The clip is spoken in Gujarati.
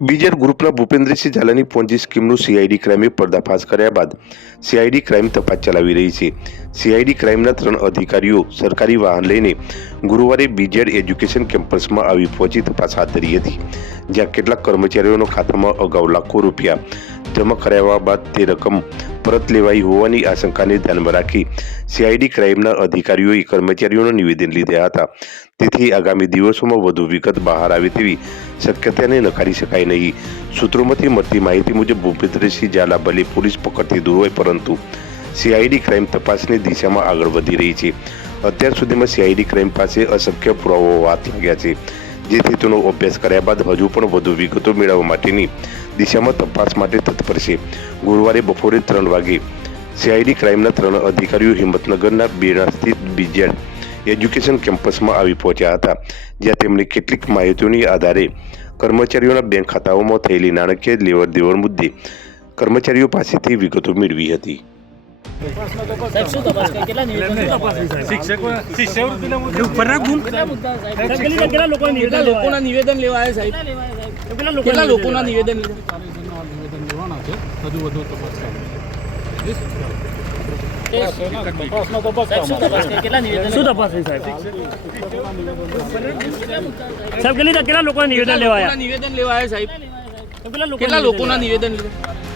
બીજેડ ગ્રુપના ભૂપેન્દ્રસિંહ ઝાલાની પોન્જી સ્કીમનું સીઆઈડી ક્રાઇમે પર્દાફાશ કર્યા બાદ સીઆઈડી ક્રાઇમ તપાસ ચલાવી રહી છે. સીઆઈડી ક્રાઇમના ત્રણ અધિકારીઓ સરકારી વાહન લઈને ગુરુવારે બીજેડ એજ્યુકેશન કેમ્પસમાં આવી પહોંચી તપાસ હાથ ધરી હતી, જ્યાં કેટલાક કર્મચારીઓના ખાતામાં અગાઉ લાખો રૂપિયા જમા કરાવ્યા બાદ તે રકમ પરત લેવાઈ હોવાની આશંકાને ધ્યાનમાં રાખી સીઆઈડી ક્રાઇમના અધિકારીઓએ કર્મચારીઓનું નિવેદન લીધા હતા. તેથી આગામી દિવસોમાં વધુ વિગત બહાર આવે તેવી શક્યતાને નકારી શકાય નહીં. સૂત્રોમાંથી મળતી માહિતી મુજબ, ભૂપેન્દ્રસિંહ ઝાલા ભલે પોલીસ પકડથી દૂર હોય, પરંતુ સીઆઈડી ક્રાઇમ તપાસની દિશામાં આગળ વધી રહી છે. અત્યાર સુધીમાં સીઆઈડી ક્રાઇમ પાસે અસંખ્ય પુરાવો હાથ લાગ્યા છે. જેથી તેનો અભ્યાસ કર્યા બાદ હજુ પણ વધુ વિગતો મેળવવા માટેની દિશામાં તપાસ માટે તત્પર છે. ગુરુવારે બપોરે ત્રણ વાગે સીઆઈડી ક્રાઇમના ત્રણ અધિકારીઓ હિંમતનગરના બેડા સ્થિત બીજેડ એજ્યુકેશન કેમ્પસમાં આવી પહોંચ્યા હતા, જ્યાં તેમણે કેટલીક માહિતીઓની આધારે કર્મચારીઓના બેંક ખાતાઓમાં થયેલી નાણાકીય લેવડ દેવડ મુદ્દે કર્મચારીઓ પાસેથી વિગતો મેળવી હતી. લોકોના નિવેદન કેટલા લેવાયા? લોકોના નિવેદન લેવા આવ્યા સાહેબ? કેટલા લોકો લોકોના નિવેદન લેવાના છે. હજુ વધુ તપાસ સાહેબ કેટલા લોકોના નિવેદન લેવાયા? નિવેદન લેવા આવ્યા સાહેબ? કેટલા લોકો કેટલા લોકોના નિવેદન લીધા